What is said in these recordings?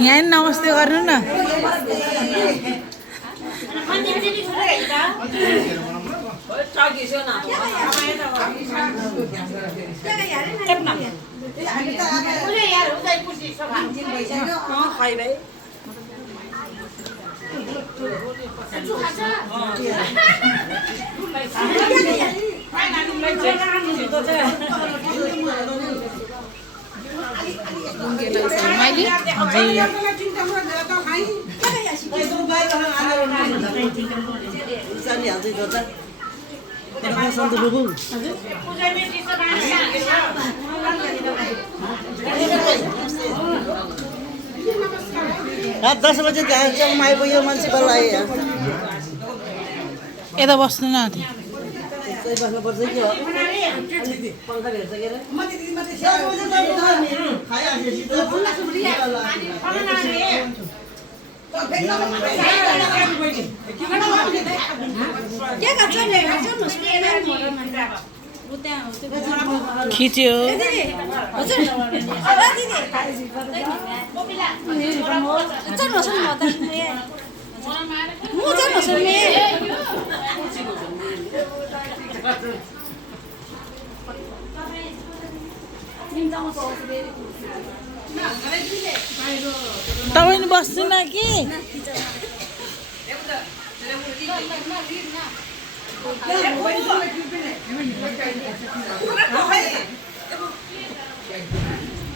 यहाँ नमस्ते गर्नु न रात 10 बजे त्यहाँ चौकमा आइपुग्यो म्युनिसिपल आयो यता बस्नु न बस्नुपर्छ कि पंखा भेट्छ के खिच्यो तपाईँ बस्नु न कि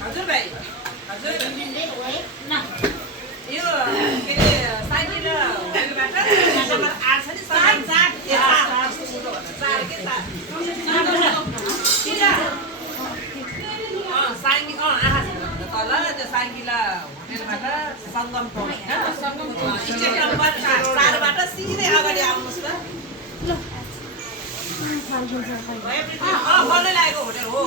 हजुर भाइ हजुर यो के अरे साइकिल होटलबाट आछ नि साइकिल आहा तल त्यो साइकिल होटलबाट सङ्गम पाउँछ स्टेट नम्बर 4बाट सिधै अगाडि आउनुहोस् त ल भन्दै लागेको होटल हो